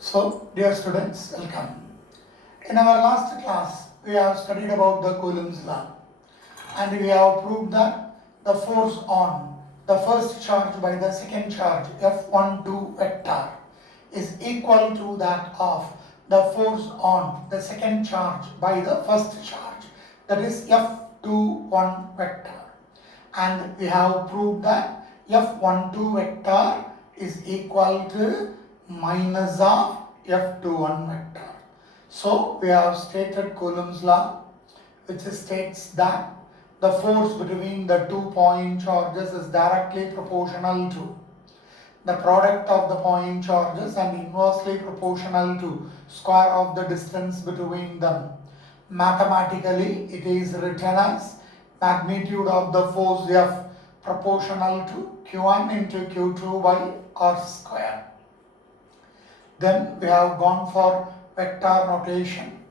So, dear students, welcome. In our last class, we have studied about the Coulomb's law and we have proved that the force on the first charge by the second charge F12 vector is equal to that of the force on the second charge by the first charge, that is F21 vector. And we have proved that F12 vector is equal to minus of F21 vector. So we have stated Coulomb's law, which states that the force between the 2 point charges is directly proportional to the product of the point charges and inversely proportional to square of the distance between them. Mathematically, it is written as magnitude of the force F proportional to Q1 into Q2 by R square. Then we have gone for vector notation,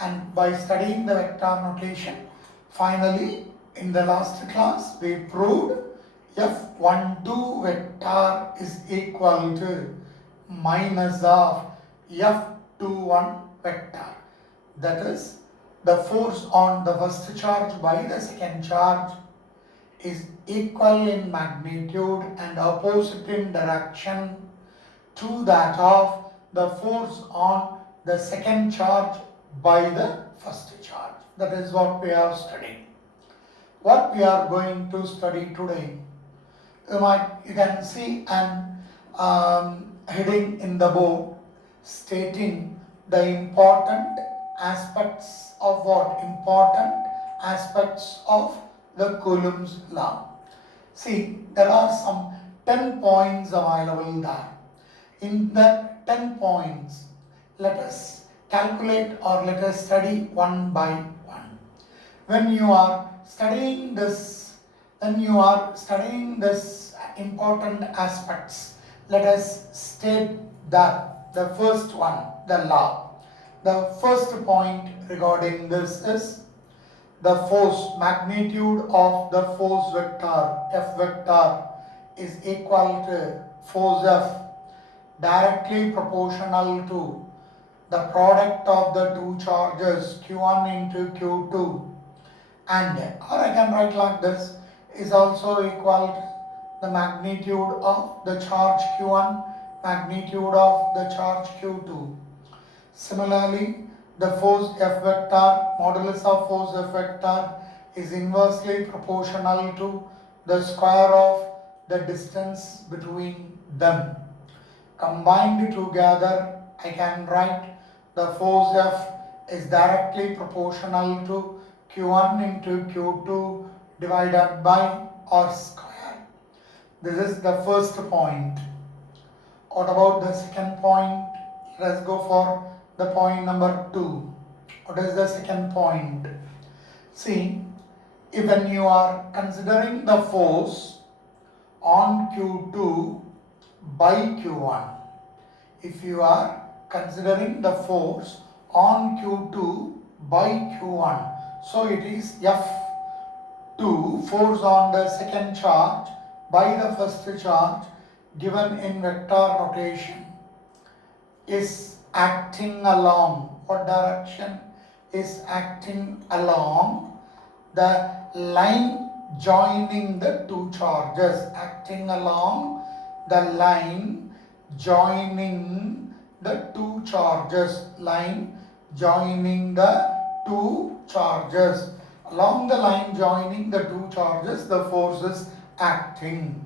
and by studying the vector notation, finally in the last class we proved F12 vector is equal to minus of F21 vector. That is, the force on the first charge by the second charge is equal in magnitude and opposite in direction to that of the force on the second charge by the first charge. That is what we have studied. What we are going to study today, you can see an heading in the board stating the important aspects of what? Important aspects of the Coulomb's law. See, there are some 10 points available there. In that 10 points, let us calculate or let us study one by one. When you are studying this important aspects, let us state that the first one, the law. The first point regarding this is the force, magnitude of the force vector F vector is equal to force F directly proportional to the product of the two charges Q1 into Q2, and or I can write like this, is also equal to the magnitude of the charge Q1, magnitude of the charge Q2. Similarly, the force F vector, modulus of force F vector is inversely proportional to the square of the distance between them. Combined together, I can write the force F is directly proportional to Q1 into Q2 divided by R square. This is the first point. What about the second point? Let's go for the point number 2. What is the second point? See, if when you are considering the force on Q2 by Q1, if you are considering the force on Q2 by Q1, so it is F2, force on the second charge by the first charge given in vector notation, is acting along what direction? Is acting along the line joining the two charges, acting along the line joining the two charges, line joining the two charges. Along the line joining the two charges, the force is acting.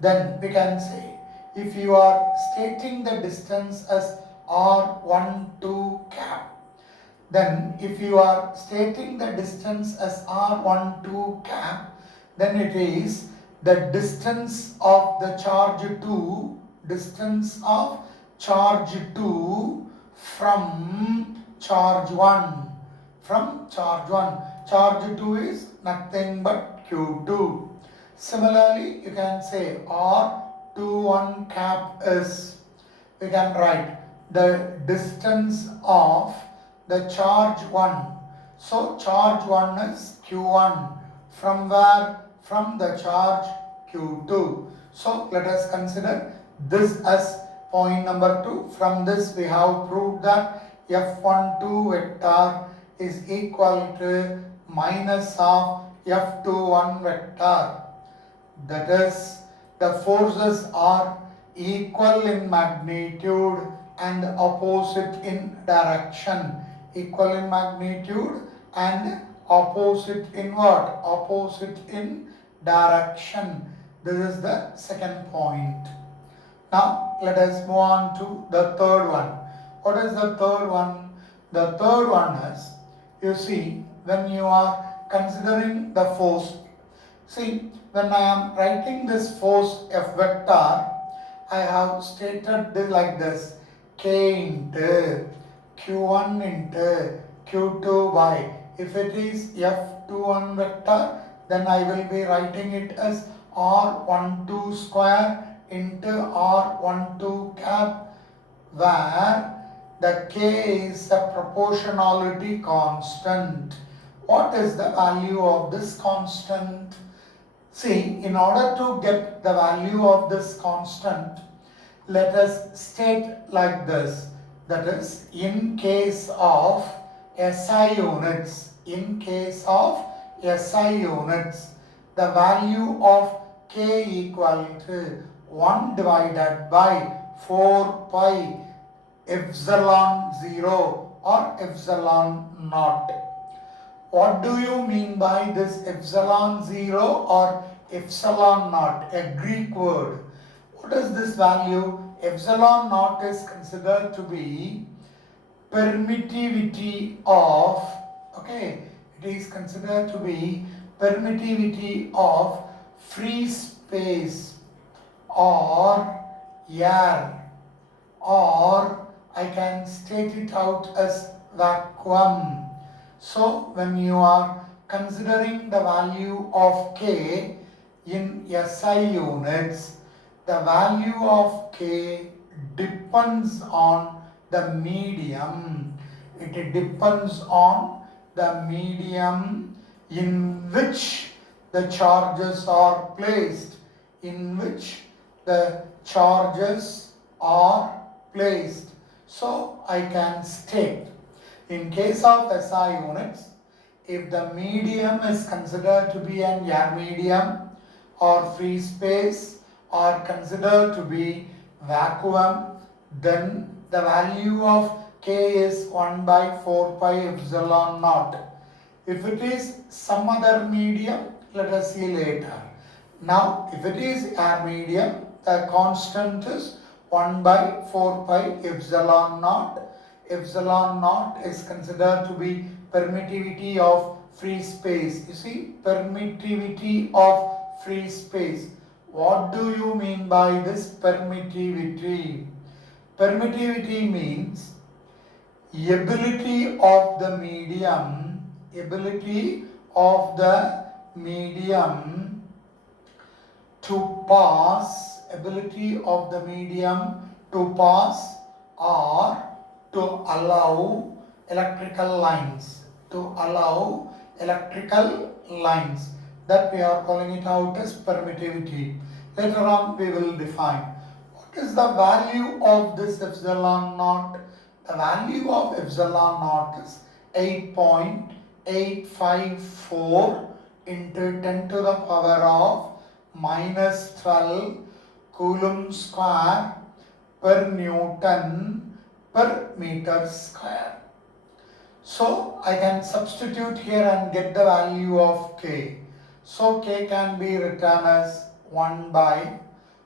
Then we can say, if you are stating the distance as R12 cap, then if you are stating the distance as R12 cap, then it is the distance of the charge 2, distance of charge 2 from charge 1, from charge 1. Charge 2 is nothing but Q2. Similarly, you can say R21 cap is, we can write the distance of the charge 1. So charge 1 is Q1. From where? From the charge Q2. So let us consider this as Point number 2, from this we have proved that F12 vector is equal to minus of F21 vector. That is, the forces are equal in magnitude and opposite in direction. Equal in magnitude and opposite in what? Opposite in direction. This is the second point. Now let us move on to the third one. What is the third one? The third one is, you see, when you are considering the force, see, when I am writing this force F vector, I have stated this like this: K into Q1 into Q2 by, if it is F21 vector, then I will be writing it as R12 square into R12 cap, where the K is the proportionality constant. What is the value of this constant? See, in order to get the value of this constant, let us state like this. That is, in case of SI units, the value of K equal to 1 divided by 4 pi epsilon 0 or epsilon naught. What do you mean by this epsilon 0 or epsilon naught? A Greek word. What is this value? Epsilon naught is considered to be permittivity of, okay, it is considered to be permittivity of free space or air, or I can state it out as vacuum. So when you are considering the value of K in SI units, the value of K depends on the medium. It depends on the medium in which the charges are placed. So I can state, in case of SI units, if the medium is considered to be an air medium or free space or considered to be vacuum, then the value of K is 1 by 4 pi epsilon naught. If it is some other medium, let us see later. Now, if it is air medium, the constant is 1 by 4 pi epsilon naught. Epsilon naught is considered to be permittivity of free space. You see, permittivity of free space. What do you mean by this permittivity? Permittivity means ability of the medium to pass, or to allow electrical lines, that we are calling it out as permittivity. Later on we will define. What is the value of this epsilon naught? The value of epsilon naught is 8.854 into 10 to the power of minus 12 Coulomb square per Newton per meter square. So I can substitute here and get the value of K. So K can be written as 1 by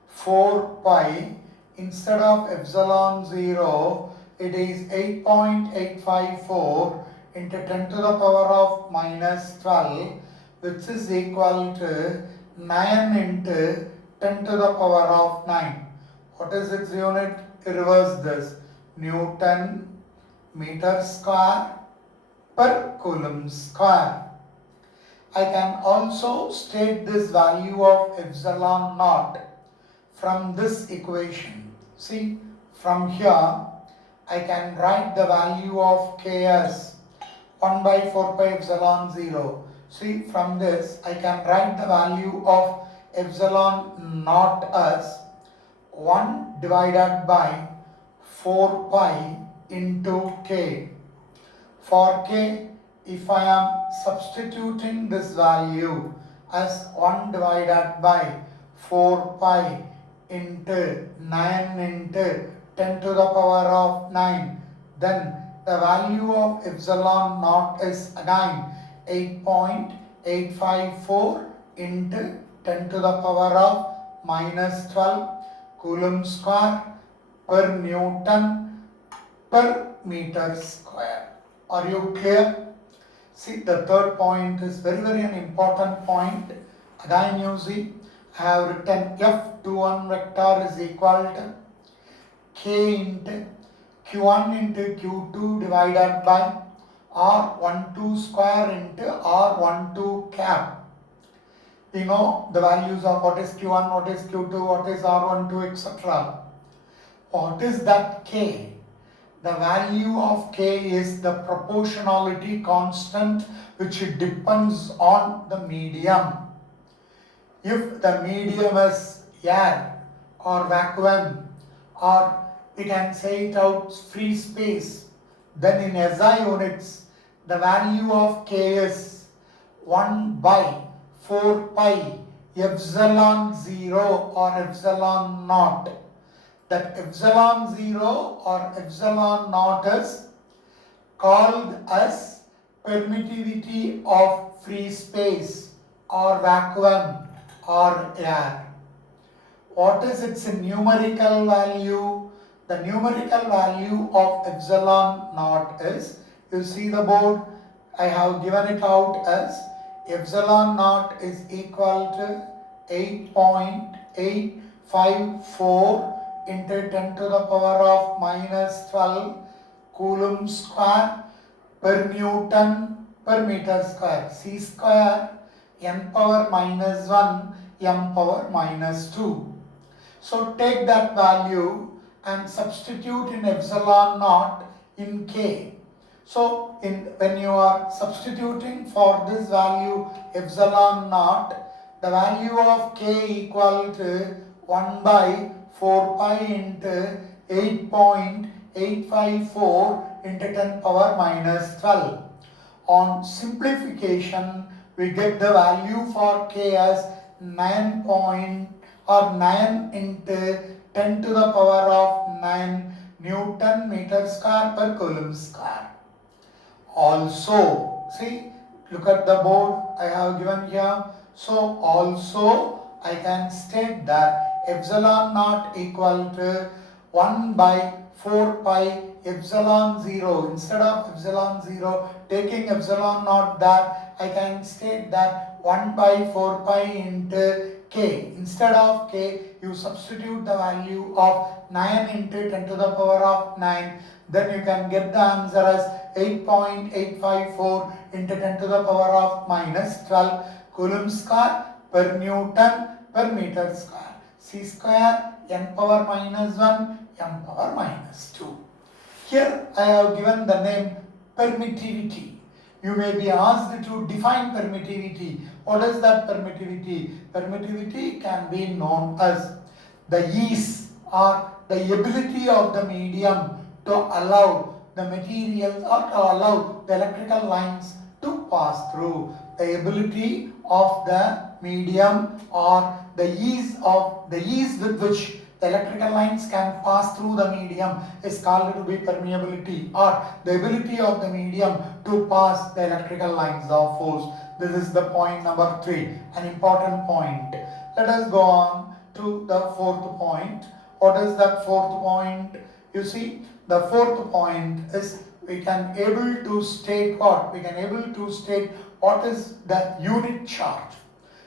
4 pi. Instead of epsilon 0, it is 8.854 into 10 to the power of minus 12, which is equal to 9 into 10 to the power of 9. What is its unit? Reverse this. Newton meter square per Coulomb square. I can also state this value of epsilon naught from this equation. See, from here I can write the value of K as 1 by 4 pi epsilon 0. See, from this I can write the value of epsilon naught as 1 divided by 4 pi into k. For k, if I am substituting this value as 1 divided by 4 pi into 9 into 10 to the power of 9, then the value of epsilon naught is again 8.854 into 10 to the power of minus 12 Coulomb square per Newton per meter square. Are you clear? See, the third point is very an important point. Again you see, I have written F21 vector is equal to K into Q1 into Q2 divided by R12 square into R12 cap. We know the values of what is Q1, what is Q2, what is R12, etc. What is that K? The value of K is the proportionality constant which depends on the medium. If the medium is air or vacuum, or we can say it out free space, then in SI units the value of K is 1 by 4 pi epsilon 0 or epsilon naught. That epsilon 0 or epsilon naught is called as permittivity of free space or vacuum or air. What is its numerical value? The numerical value of epsilon naught is, you see the board, I have given it out as epsilon naught is equal to 8.854 into 10 to the power of minus 12 Coulomb square per Newton per meter square. C square n power minus 1 m power minus 2. So take that value and substitute in epsilon naught in K. So when you are substituting for this value epsilon naught, the value of K equal to 1 by 4 pi into 8.854 into 10 power minus 12. On simplification, we get the value for K as 9 into 10 to the power of 9 Newton meter square per Coulomb square. Also, see, look at the board I have given here. So also I can state that epsilon naught equal to 1 by 4 pi epsilon 0. Instead of epsilon 0, taking epsilon naught there, I can state that 1 by 4 pi into K. Instead of K, you substitute the value of 9 into 10 to the power of 9. Then you can get the answer as 8.854 into 10 to the power of minus 12 Coulomb square per Newton per meter square. C square n power minus 1 m power minus 2. Here I have given the name permittivity. You may be asked to define permittivity. What is that permittivity? Permittivity can be known as the ease or the ability of the medium to allow the materials or to allow the electrical lines to pass through. The ability of the medium or the ease with which the electrical lines can pass through the medium is called to be permeability, or the ability of the medium to pass the electrical lines of force. This is the point number 3, an important point. Let us go on to the fourth point. What is that fourth point? You see, the fourth point is we can able to state what? We can able to state what is the unit charge.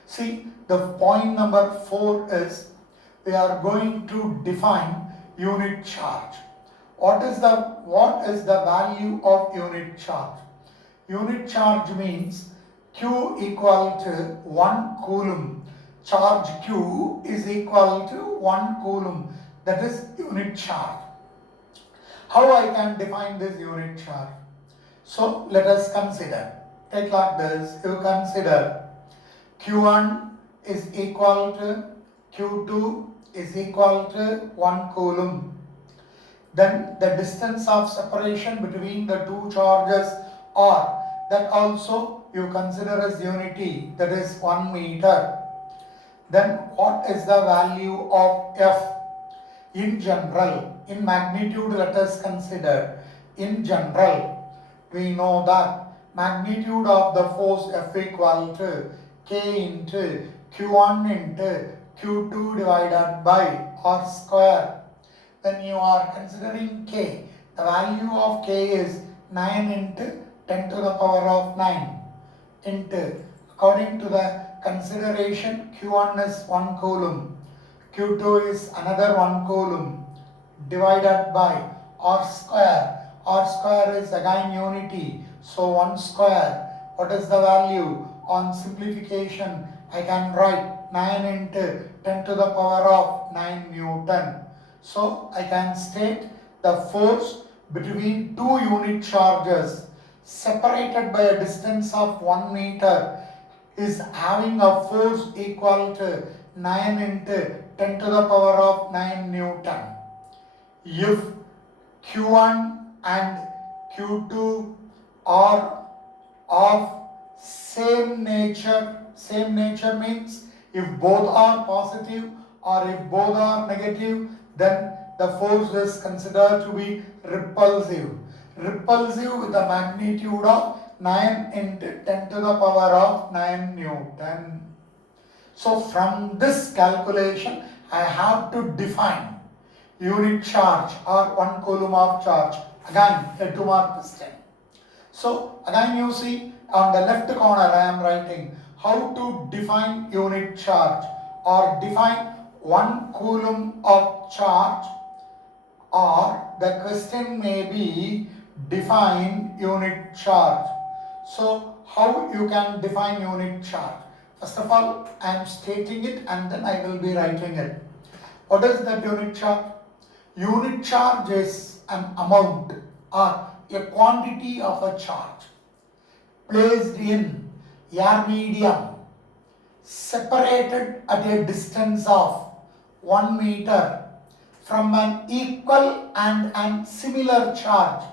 See, the point number 4 is we are going to define unit charge. What is the value of unit charge? Unit charge means Q equal to 1 Coulomb. Charge Q is equal to 1 Coulomb. That is unit charge. How I can define this unit charge? So let us consider. Take like this. You consider Q1 is equal to Q2 is equal to 1 coulomb. Then the distance of separation between the two charges, or that also you consider as unity, that is 1 meter. Then what is the value of F? In general, in magnitude let us consider. In general, we know that magnitude of the force F equal to K into Q1 into Q2 divided by R square. When you are considering K, the value of K is 9 into 10 to the power of 9 into, according to the consideration, Q1 is 1 coulomb, Q2 is another 1 coulomb, divided by R square. R square is again unity, so 1 square. What is the value? On simplification, I can write 9 into 10 to the power of 9 Newton. So I can state the force between two unit charges separated by a distance of 1 meter is having a force equal to 9 into 10 to the power of 9 Newton. If Q1 and Q2 are of same nature means if both are positive or if both are negative, then the force is considered to be repulsive. Repulsive with a magnitude of 9 into 10 to the power of 9 Newton. So from this calculation, I have to define unit charge or 1 coulomb of charge. Again, a 2-mark question. So again you see on the left corner I am writing how to define unit charge or define 1 coulomb of charge, or the question may be define unit charge. So how you can define unit charge? First of all, I am stating it and then I will be writing it. What is that unit charge? Unit charge is an amount or a quantity of a charge placed in air medium separated at a distance of 1 meter from an equal and similar charge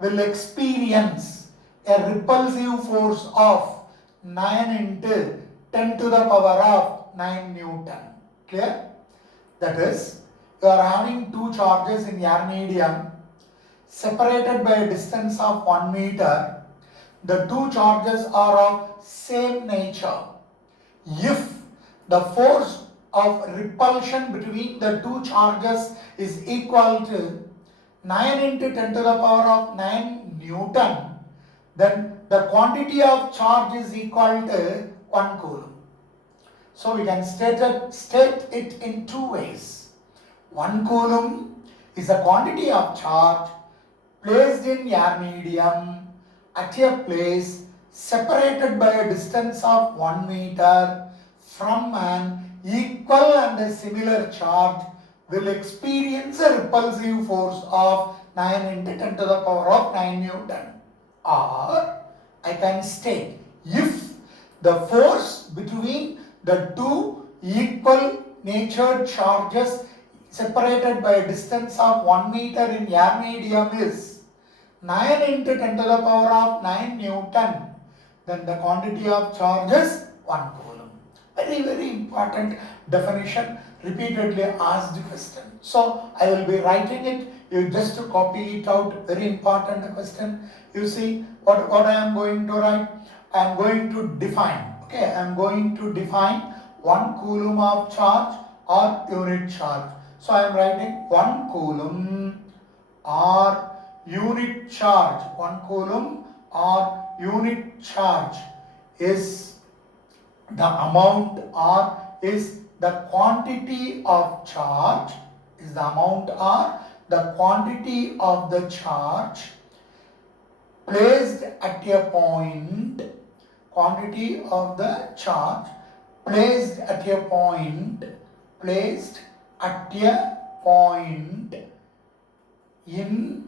will experience a repulsive force of 9 into 10 to the power of 9 Newton. Clear? That is, you are having two charges in air medium separated by a distance of 1 meter. The two charges are of same nature. If the force of repulsion between the two charges is equal to 9 into 10 to the power of 9 Newton, then the quantity of charge is equal to 1 coulomb. So we can state it in two ways. 1 coulomb is a quantity of charge placed in air medium at a place separated by a distance of 1 meter from an equal and a similar charge will experience a repulsive force of 9 into 10 to the power of 9 Newton. Or I can state, if the force between the two equal natured charges separated by a distance of 1 meter in air medium is 9 into 10 to the power of 9 Newton, then the quantity of charge is 1 coulomb. Very important definition, repeatedly asked question. So I will be writing it, you just copy it out, very important question. You see what I am going to write? I am going to define, okay, I am going to define 1 coulomb of charge or unit charge. So I am writing 1 coulomb or unit charge. 1 coulomb or unit charge is the amount or is the quantity of charge, is the amount or the quantity of the charge placed at a point, quantity of the charge placed at a point, in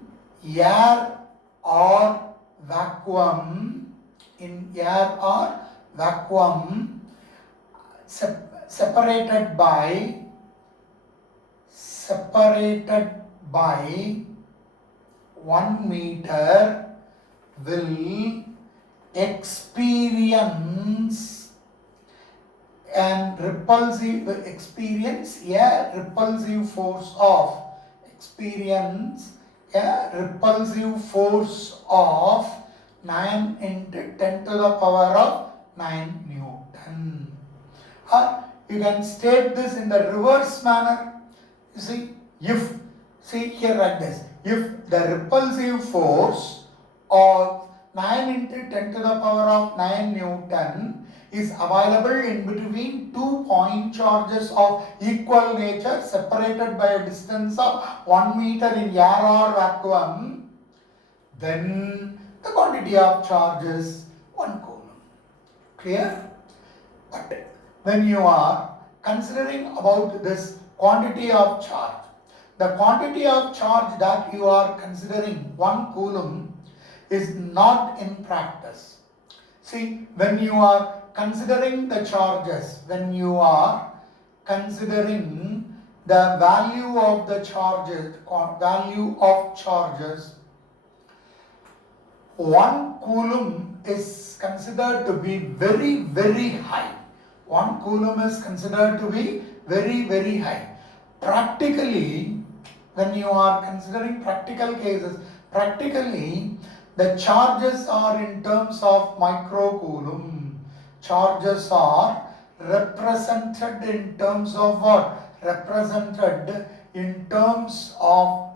air or vacuum, separated by separated by 1 meter will experience a repulsive force of 9 into 10 to the power of 9 Newton. Or you can state this in the reverse manner. You see, here like this, if the repulsive force of 9 into 10 to the power of 9 Newton is available in between 2 point charges of equal nature separated by a distance of 1 meter in air or vacuum, then the quantity of charge is 1 coulomb. Clear? But when you are considering about this quantity of charge, the quantity of charge that you are considering 1 coulomb is not in practice. See, when you are considering the charges, when you are considering the value of the charges, 1 coulomb is considered to be very, very high. 1 coulomb is considered to be very, very high. Practically, when you are considering practical cases, practically the charges are in terms of microcoulomb. Charges are represented in terms of what? Represented in terms of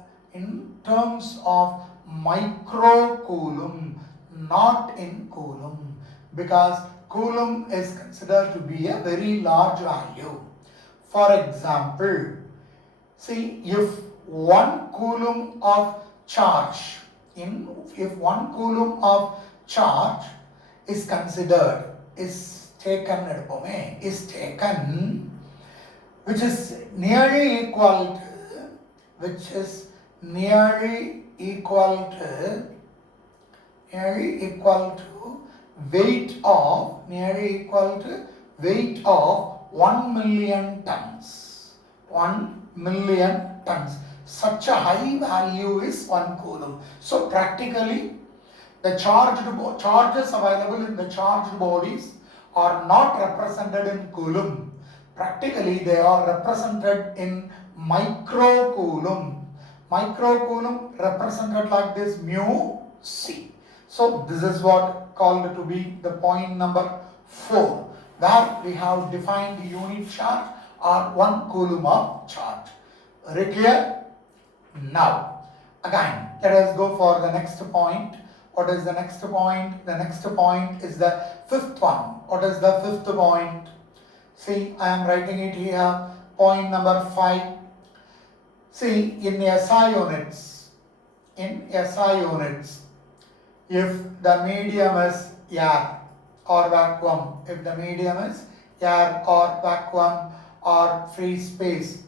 microcoulomb, not in coulomb, because coulomb is considered to be a very large value. For example, see, if 1 coulomb of charge is considered, is taken, which is nearly equal to weight of 1 million tons. 1 million tons. Such a high value is 1 coulomb. So practically, the charges available in the charged bodies are not represented in coulomb. Practically, they are represented in microcoulomb. Microcoulomb represented like this, mu c. So this is what called to be the point number 4, where we have defined unit charge or 1 coulomb of charge. Very clear? Now, again, let us go for the next point. What is the next point? The next point is the 5th one. What is the 5th point? See, I am writing it here. Point number 5. See, in SI units, if the medium is air or vacuum, or free space,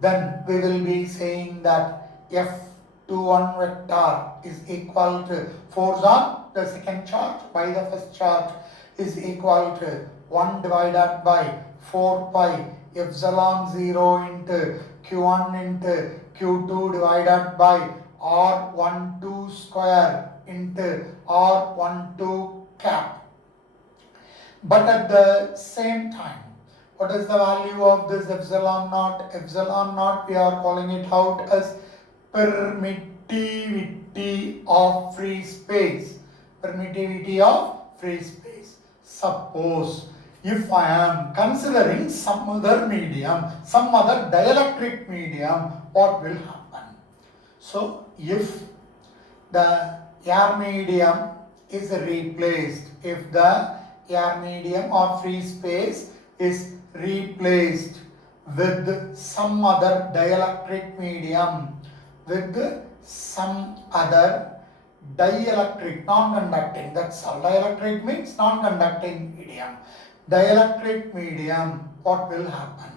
then we will be saying that F21 vector is equal to force on the second charge by the first charge is equal to 1 divided by 4 pi epsilon 0 into Q1 into Q2 divided by R12 square into R12 cap. But at the same time, what is the value of this epsilon naught? Epsilon naught, we are calling it out as permittivity of free space. Permittivity of free space. Suppose if I am considering some other medium, some other dielectric medium, what will happen? So if the air medium is replaced, if the air medium or free space is replaced with some other dielectric medium, with some other dielectric, non-conducting, that's all. Dielectric means non-conducting medium. Dielectric medium, what will happen?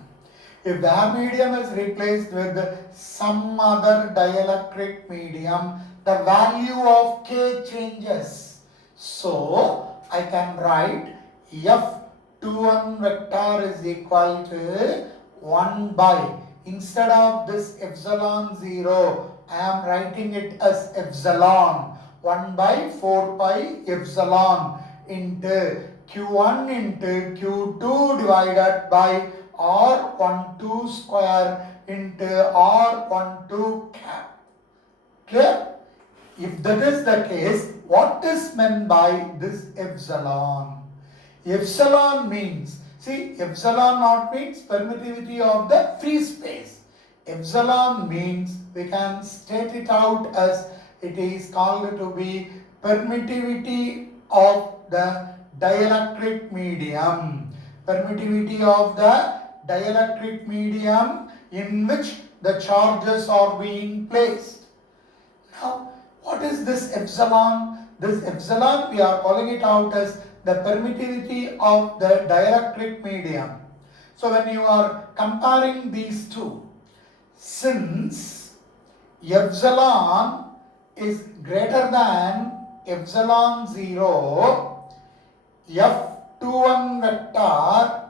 If the air medium is replaced with some other dielectric medium, the value of K changes. So, I can write F21 vector is equal to 1 by instead of this epsilon 0, I am writing it as epsilon 1 by 4 pi epsilon into Q1 into Q2 divided by R12 square into R12 cap. Clear? If that is the case, what is meant by this epsilon? Epsilon means, see, epsilon naught means permittivity of the free space. Epsilon means, we can state it out as it is called to be permittivity of the dielectric medium. Permittivity of the dielectric medium in which the charges are being placed. Now, what is this epsilon? This epsilon, we are calling it out as the permittivity of the dielectric medium. So, when you are comparing these two, since epsilon is greater than epsilon 0, F21 vector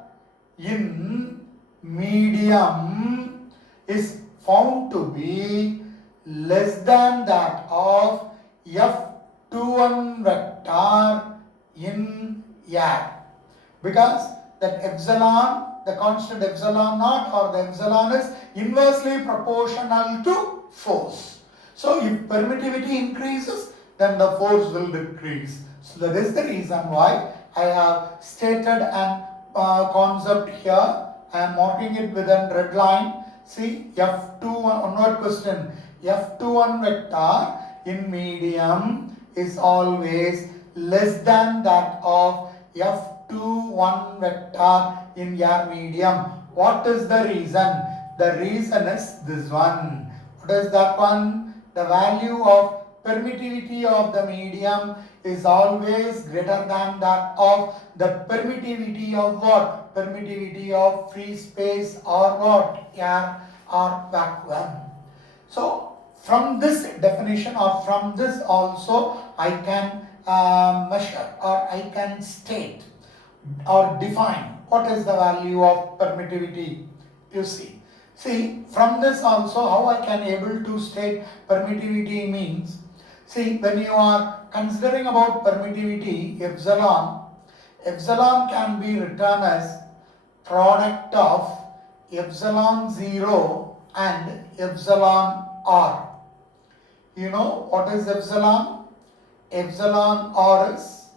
in medium is found to be less than that of F21 vector in air, because that epsilon, the constant epsilon naught or the epsilon is inversely proportional to force. So if permittivity increases, then the force will decrease. So that is the reason why I have stated an concept here. I am marking it with a red line. See, F21, one more question. F21 vector in medium is always less than that of F21 vector in air medium. What is the reason? The reason is this one. What is that one? The value of permittivity of the medium is always greater than that of the permittivity of what? Permittivity of free space or what? Air or vacuum. So from this definition or from this also I can measure or I can state or define what is the value of permittivity. You see, from this also how I can able to state permittivity means, see, when you are considering about permittivity, epsilon can be written as product of epsilon 0 and epsilon r. You know what is epsilon? Epsilon r is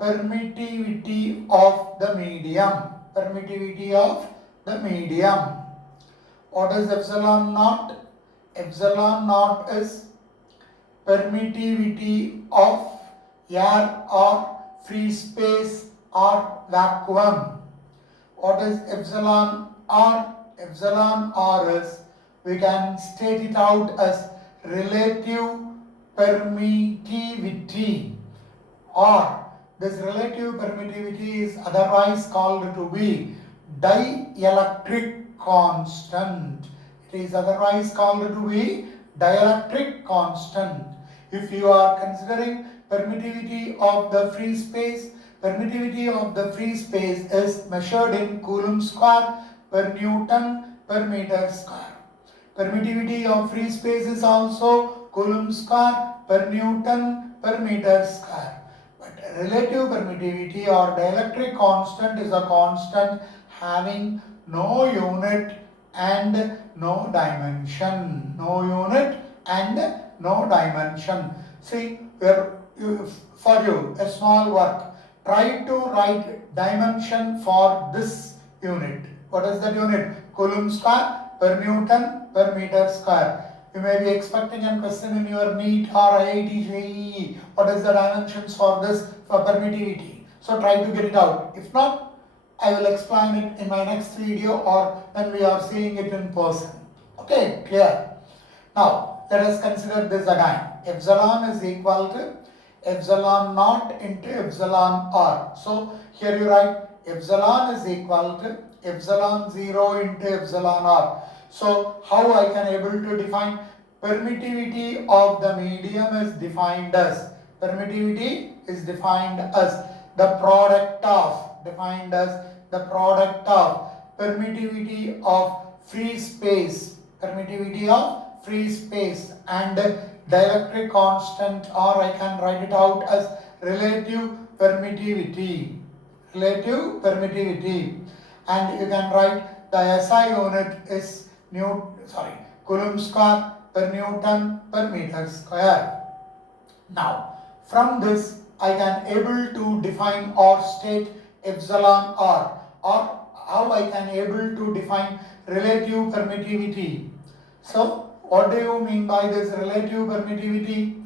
permittivity of the medium. Permittivity of the medium. What is epsilon naught? Epsilon naught is permittivity of air or free space or vacuum. What is epsilon r? Epsilon r is, we can state it out as relative permittivity, or this relative permittivity is otherwise called to be dielectric constant. It is otherwise called to be dielectric constant. If you are considering permittivity of the free space, permittivity of the free space is measured in Coulomb square per Newton per meter square. Permittivity of free space is also Coulomb square per Newton per meter square. But relative permittivity or dielectric constant is a constant having no unit and no dimension. No unit and no dimension. See, for you, a small work. Try to write dimension for this unit. What is that unit? Coulomb square per Newton per meter square. You may be expecting a question in your NEET or IIT JEE. What is the dimensions for this, for permittivity? So try to get it out. If not, I will explain it in my next video or when we are seeing it in person. Okay, clear? Now, let us consider this again. Epsilon is equal to epsilon naught into epsilon r. So, here you write epsilon is equal to epsilon 0 into epsilon r. So, how I can able to define permittivity of the medium is defined as, permittivity is defined as the product of, permittivity of free space, permittivity of free space, and dielectric constant, or I can write it out as relative permittivity. Relative permittivity, and you can write the SI unit is Coulomb square per Newton per meter square. Now, from this I can able to define or state epsilon r, or how I can able to define relative permittivity. So, what do you mean by this relative permittivity?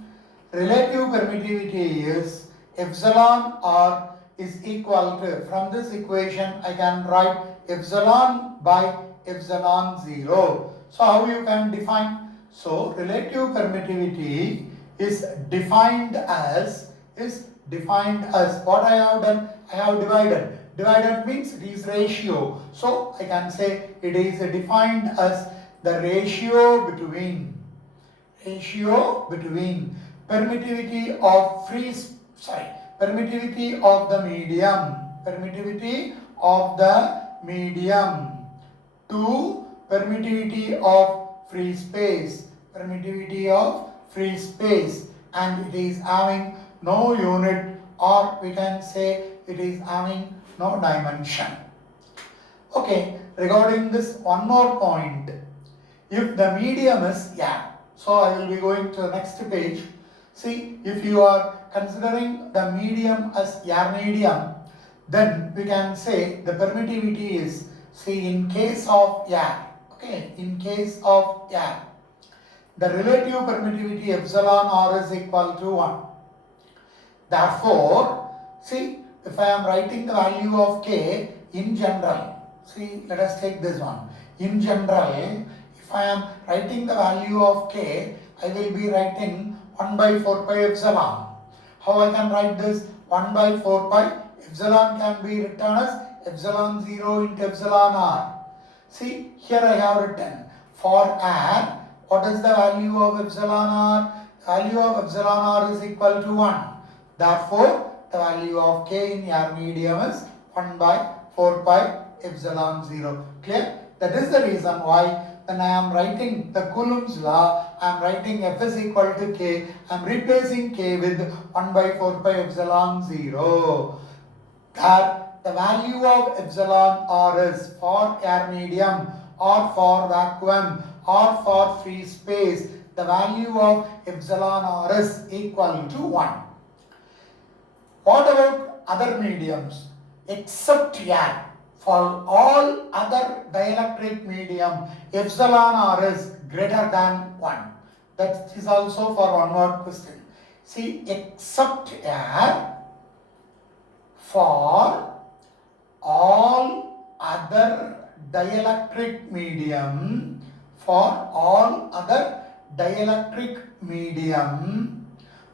Relative permittivity is epsilon r is equal to, from this equation I can write epsilon by epsilon 0. So, how you can define? So, relative permittivity is defined as what I have done? I have divided. Divided means it is ratio. So I can say it is defined as the ratio between permittivity of permittivity of the medium to permittivity of free space, and it is having no unit, or we can say it is having no dimension. Okay, regarding this, one more point. If the medium is so I will be going to the next page. See, if you are considering the medium as medium, then we can say the permittivity is, in case of the relative permittivity epsilon r is equal to 1. Therefore, if I am writing the value of k in general, let us take this one. In general, if I am writing the value of k, I will be writing 1 by 4 pi epsilon. How I can write this? 1 by 4 pi epsilon can be written as epsilon 0 into epsilon r. Here I have written for r, what is the value of epsilon r? Value of epsilon r is equal to 1. Therefore, the value of k in your medium is 1 by 4 pi epsilon 0. Clear? That is the reason why when I am writing the Coulomb's law, I am writing F is equal to k. I am replacing k with 1 by 4 pi epsilon 0. That the value of epsilon r is for air medium, or for vacuum, or for free space. The value of epsilon r is equal to 1. What about other mediums? Except air. For all other dielectric medium, epsilon r is greater than 1. That is also for one more question. Except air, for all other dielectric medium,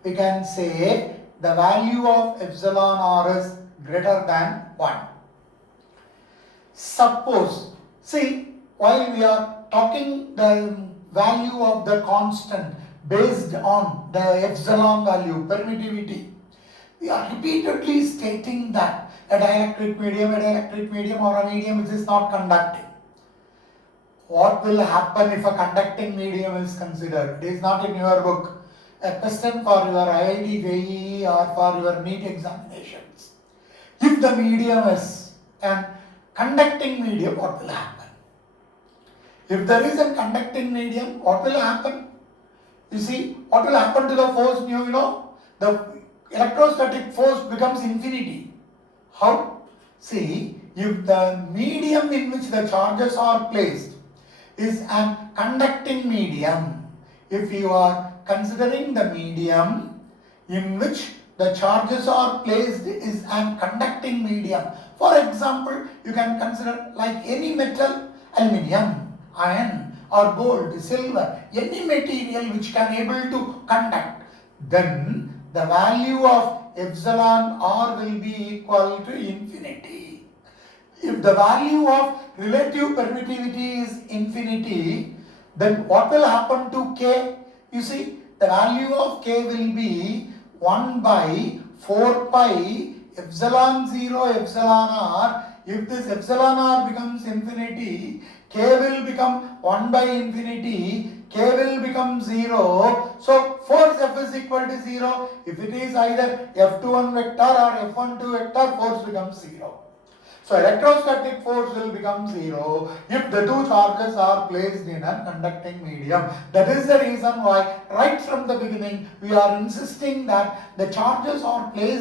we can say the value of epsilon r is greater than 1. Suppose, while we are talking the value of the constant based on the epsilon value, permittivity, we are repeatedly stating that a dielectric medium or a medium which is not conducting. What will happen if a conducting medium is considered? It is not in your book. A question for your IIT, JEE, or for your NEET examinations. If the medium is an conducting medium, what will happen? If there is a conducting medium, what will happen? What will happen to the force mu? The electrostatic force becomes infinity. How? If the medium in which the charges are placed is an conducting medium, if you are considering the medium in which the charges are placed is an conducting medium. For example, you can consider like any metal, aluminium, iron, or gold, silver, any material which can able to conduct, then the value of epsilon r will be equal to infinity. If the value of relative permittivity is infinity, then what will happen to k? The value of k will be 1 by 4 pi epsilon 0 epsilon r if this epsilon r becomes infinity, k will become 1 by infinity, k will become 0. So force F is equal to 0. If it is either F21 vector or F12 vector, force becomes 0. So electrostatic force will become 0 if the two charges are placed in a conducting medium. That is the reason why right from the beginning we are insisting that the charges are placed